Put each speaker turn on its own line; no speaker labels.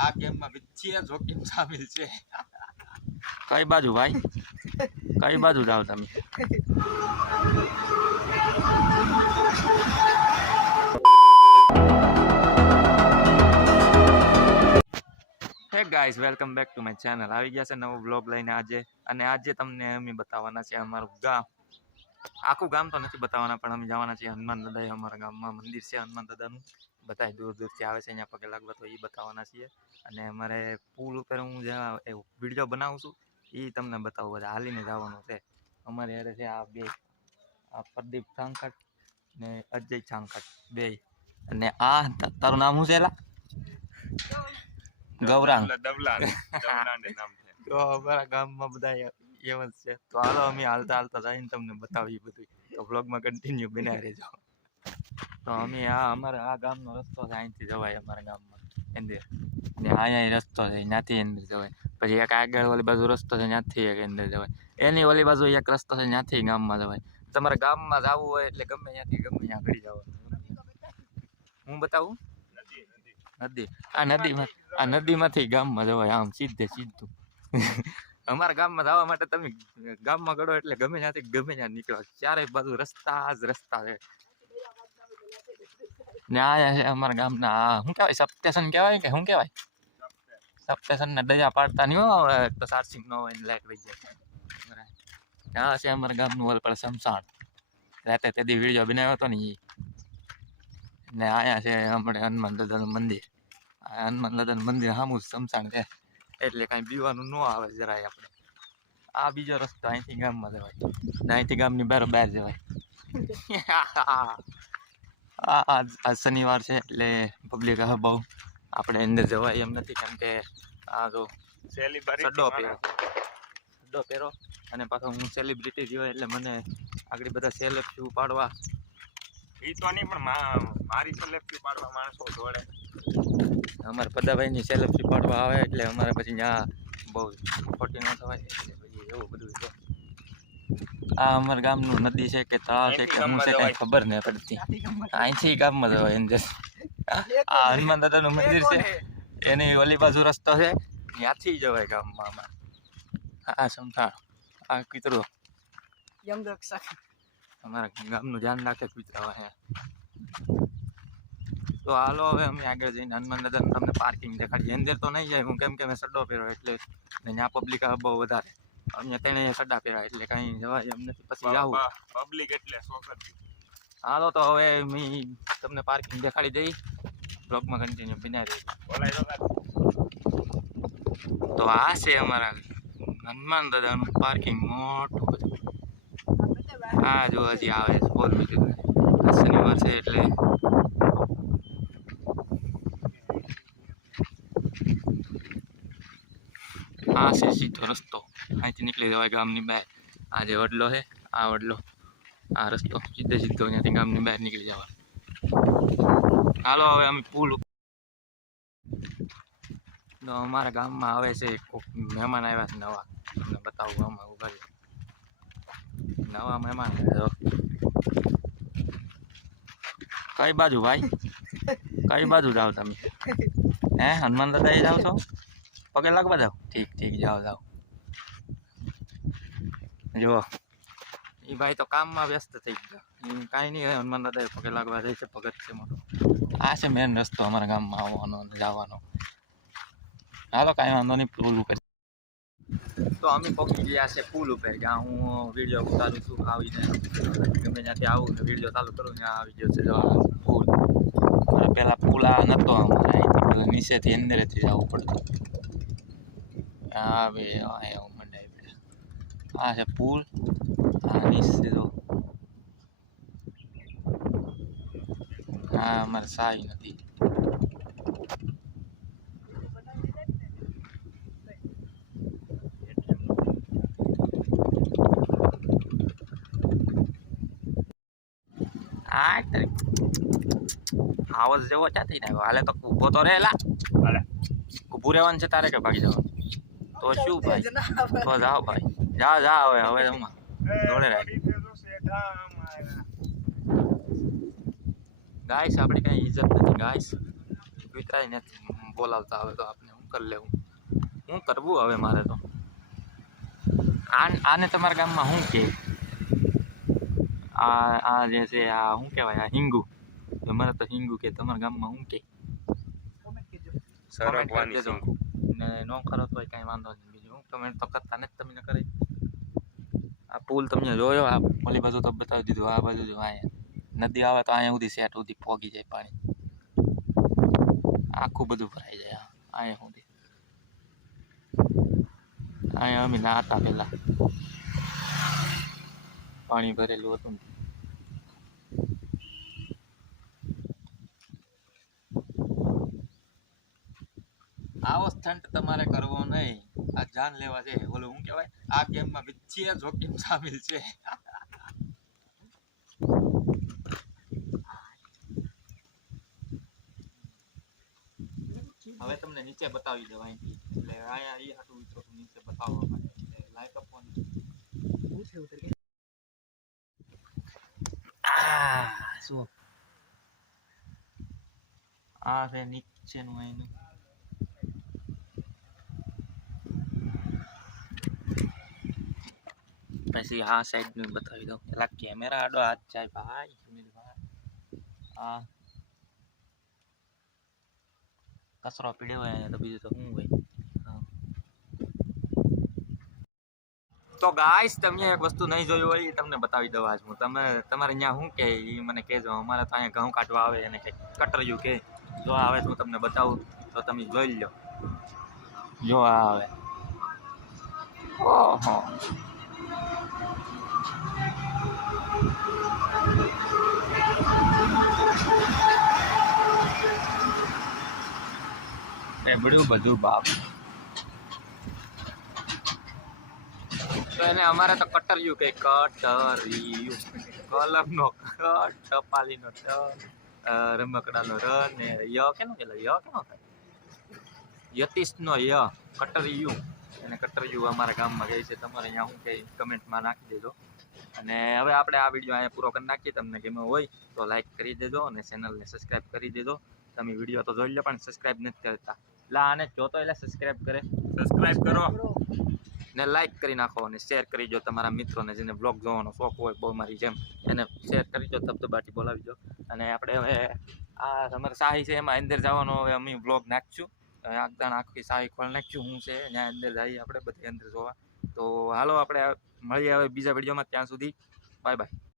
આ ગેમમાં વિત્તીય જોખમ સામેલ છે.
કઈ બાજુ ભાઈ? કઈ બાજુ જાઓ તમે? Hey guys welcome back to my channel આવી ગયા છે નવો બ્લોગ લઈને આજે. અને આજે તમને અમે બતાવવાના છે અમારું ગામ. આખું ગામ તો નથી બતાવવાના, પણ અમે જવાના છીએ હનુમાન દાદા અમારા ગામમાં મંદિર છે, હનુમાન દાદાનું. બધા દૂર દૂરથી આવે છે અહીંયા પગે લાગવા તો એ બતાવવાના છીએ. અને અમારે પુલ ઉપર હું જ્યાં વીડિયો બનાવું છું એ તમને બતાવું બધા હાલીને જવાનું છે. અમારે હારે છે આ બે આ પ્રદીપ છાંખટ ને અજય છાંખટ બે. અને આ તારું નામ શું છે એલા? ગૌરાંગ. તો અમારા ગામમાં બધા એ- જ છે. તો હાલો અમે હાલતા હાલતા જઈને તમને બતાવીએ બધું તો બ્લોગમાં કન્ટિન્યુ બનાવી રહેજો. તો અમે આ અમારા આ ગામનો રસ્તો છે, અહીંથી જવાય અમારા ગામમાં. અંદર. અને અહીંયા રસ્તો છે, ત્યાંથી અંદર જવાય. પછી એક આગળ ઓલી બાજુ રસ્તો છે, ત્યાંથી એક અંદર જવાય. એની ઓલી બાજુ એક રસ્તો છે, ત્યાંથી ગામમાં જવાય. તમારે ગામમાં જવું હોય એટલે ગમે ત્યાંથી ગમે ત્યાં ઘડી જવાનું હું બતાવું?
નદી.
આ નદીમાં, આ નદીમાંથી ગામમાં જવાય, આમ સીધે સીધું. અમારા ગામમાં જવા માટે તમે ગામમાં ગળો એટલે ગમે ત્યાંથી ગમે ત્યાં નીકળો. ચારે બાજુ રસ્તા જ રસ્તા છે. ને આયા છે અમારા ગામના ના શું કહેવાય સપ્ટેશન કહેવાય કે શું કહેવાય ને દયા પાડતા નહીં હો હવે તો ચાર્જિંગ ન હોય લાઈટ વહી જાય આ છે અમારા ગામનું પર શમશાન રાતે તેથી વીડિયો બનાવ્યો હતો ને એ ને આયા છે આપણે હનુમાન દાદાનું મંદિર આ હનુમાન દાદાનું મંદિર સામું સમસાણ છે એટલે કાંઈ બીવાનું ન આવે જરાય આપણે આ બીજો રસ્તો અહીંથી ગામમાં જવાય ને અહીંથી ગામની બહાર બહાર જવાય આ આજ શનિવાર છે એટલે પબ્લિક હવે બહુ આપણે અંદર જવાય એમ નથી કેમ કે આ જો ચડ્ડો પહેરો. ચડ્ડો પહેરો અને પાછો હું સેલિબ્રિટી જેવો એટલે મને આગળ બધા સેલેબ્રિટી પાડવા.
એ તો નહીં પણ મારી સેલેબ્રિટી પાડવા માણસો જોડે.
અમારા પદાભાઈની સેલેબ્રિટી પાડવા આવે એટલે અમારે પછી ત્યાં બહુ ખોટી ન થવાય. એટલે પછી એવું બધું છે. આ અમારા ગામનું નદી છે કે તળાવ છે કે શું છે કઈ ખબર નહીં પડતી. અહીંથી ગામમાં જવાય અંદર આ હનુમાન દાદાનું મંદિર છે. એની ઓલી બાજુ રસ્તો છે. ત્યાંથી જવાય ગામમાં અમારે. આ સમથાણ આ કીતરો. અમારા ગામનું ધ્યાન રાખે કૂતરા હે. તો હાલો હવે અમે આગળ જઈને હનુમાન દાદા તમને પાર્કિંગ દેખાડીએ. અંદર તો નહીં જાય. હું કેમ કે મેં સડ્ડો પહેરો એટલે ને ત્યાં પબ્લિક બહુ વધારે. અમે તેને સડા પહેરા એટલે કઈ જવાય એમ નથી. પછી આવું.
પબ્લિક એટલે શોખર
હાલો તો હવે મેં તમને પાર્કિંગ દેખાડી દઈ. બ્લોગમાં કન્ટિન્યુ બિના રહી.
તો
આ છે અમારા હનુમાન દાદાનું પાર્કિંગ મોટું બધું. આ જો હજી આવે છે ફોર વ્હીલર શનિવાર છે એટલે. આ છે સીધો રસ્તો. અહીંથી નીકળી જવાય ગામની બહાર. આ જે વડલો છે, આ વડલો. આ રસ્તો સીધે સીધો અહીંયાથી ગામની બહાર નીકળી જવા હાલો, હવે અમે પુલ તો અમારા ગામમાં આવે છે કોઈક મહેમાન આવ્યા છે નવા. તમને બતાવું, ગામમાં ઊભા. નવા મહેમાન કઈ બાજુ ભાઈ? કઈ બાજુ જાઓ તમે? હે, હનુમાન દાદા એ જાઓ છો? પગે લાગવા જાઓ? ઠીક ઠીક, જાઓ જાઓ. જુઓ એ ભાઈ તો કામમાં વ્યસ્ત થઈ ગયા એ કાંઈ નહીં હવે હનુમાન દાદા એ પગે લાગવા જાય છે ભગત છે મોટો આ છે મેન રસ્તો અમારા ગામમાં આવવાનો અને જવાનો હાલો કાંઈ વાંધો નહીં પુલ ઉપર તો અમે પહોંચી ગયા છે પુલ ઉપર જ્યાં હું વીડિયો ઉતારું છું આવીને ગમે ત્યાંથી આવું ને વીડિયો ચાલુ કરું ત્યાં આવી ગયો છે જો આ પુલ અને પહેલા પુલ આ નહોતો અમારે અહીંથી પેલા નીચેથી અંદરેથી જવું પડતું હા બે આ આ છે પુલ આ નીચે જો હા અમારે સારી નથી આ આવાજ જેવો ક્યાંથી આવ્યો હાલે તો ઊભો તો રહેલા
હાલે.
ઊભું રહેવાનું છે તારે કે ભાગી જવાનું તો શું ભાઈ તો જાઓ ભાઈ જા જા હવે હવે જમવા. દોડે
મારા.
ગાઈસ આપણે કઈ ઇજ્જત નથી ગાઈસ વિતરાય નથી. બોલાવતા હવે તો આપણે હું કરી લેવું. હું કરવું હવે મારે તો? આને તમારા ગામમાં શું કે? આ આ જે છે આ શું કહેવાય આ હિંગુ? તમારે તો હિંગુ કે તમારા ગામમાં શું કે?
સરગવાની.
ને નો કરો તો કાંઈ વાંધો નહીં. બીજું હું કમેન્ટ તો કરતા નથી તમે કરી. આ પુલ તમને જોયો? આ ઓલી બાજુ તો બતાવી દીધું, આ બાજુ જો નદી આવે તો અહીંયા સુધી સેટ સુધી પોગી જાય પાણી. આખું બધું ભરાઈ જાય અહીંયા સુધી. અહીંયા અમે નાતા પેલા પાણી ભરેલું હતું. આવો સ્ટન્ટ તમારે કરવો નહીં. આ જાન લેવા છે ઓલું શું કહેવાય? આ ગેમમાં વિચ્છીય જોખમ સામેલ છે. હવે તમને નીચે બતાવી અહીંથી એટલે આયા એ હાટું મિત્રો નીચે બતાવવા માટે એટલે લાઈક આપવાની
ઉતરે ઉતરે?
આ શું આ છે નીચેનું અહીંનું પછી આ સાઈડનું બતાવી દઉં. પેલા કેમેરા આડો, હાથ જાય. ભાઈ આ કચરો પીડ્યો હોય તો બીજું તો શું હોય? તો ગાઈસ તમે એક વસ્તુ નહીં જોયું હોય, એ તમને બતાવી દઉં આજ હું. તમે, તમારે અહીંયા શું કે? મને કહેજો. અમારે તો અહીંયા ઘઉં કાઢવા આવે અને કંઈક કટર્યું કે. જો આવે તો હું તમને બતાવું. તો તમે જોઈ લો જો આવે. ઓહો. એવડું બધું બાપ. તો એને અમારે તો કટર્યું કે કટર્યું. કલમનો કટ, ટપાલીનો ટ રમકડા રમકડાનો ર ને ય. કેનો કે ય? કેનો થાય યતીશનો ય. કટર્યું. એને કટર્યું અમારા ગામમાં કહે છે તમારે અહીંયા શું કંઈ કમેન્ટમાં નાખી દેજો. અને હવે આપણે આ વીડિયો અહીંયા પૂરો કરી નાખીએ તમને ગમ્યો હોય તો લાઈક કરી દેજો અને ચેનલને સબસ્ક્રાઈબ કરી દેજો. તમે વીડિયો તો જોઈ લો પણ સબસ્ક્રાઈબ નથી કરતા. એટલે આને જોતો એટલે સબસ્ક્રાઈબ કરે.
સબસ્ક્રાઈબ કરો.
ને લાઈક કરી નાખો અને શેર કરી દો તમારા મિત્રોને જેને બ્લોગ જોવાનો શોખ હોય બહુ મારી જેમ. એને શેર કરી દો ધબધબાટી બોલાવી દો. અને આપણે હવે આ તમારે શાહી છે એમાં અંદર જવાનો હવે અમે બ્લોગ નાખશું. આગદાણ આખી શાહી ખોલ નાખશું હું છે ત્યાં અંદર જઈએ આપણે બધે અંદર જોવા. તો હાલો આપણે મળીએ હવે બીજા વિડીયોમાં, ત્યાં સુધી બાય બાય.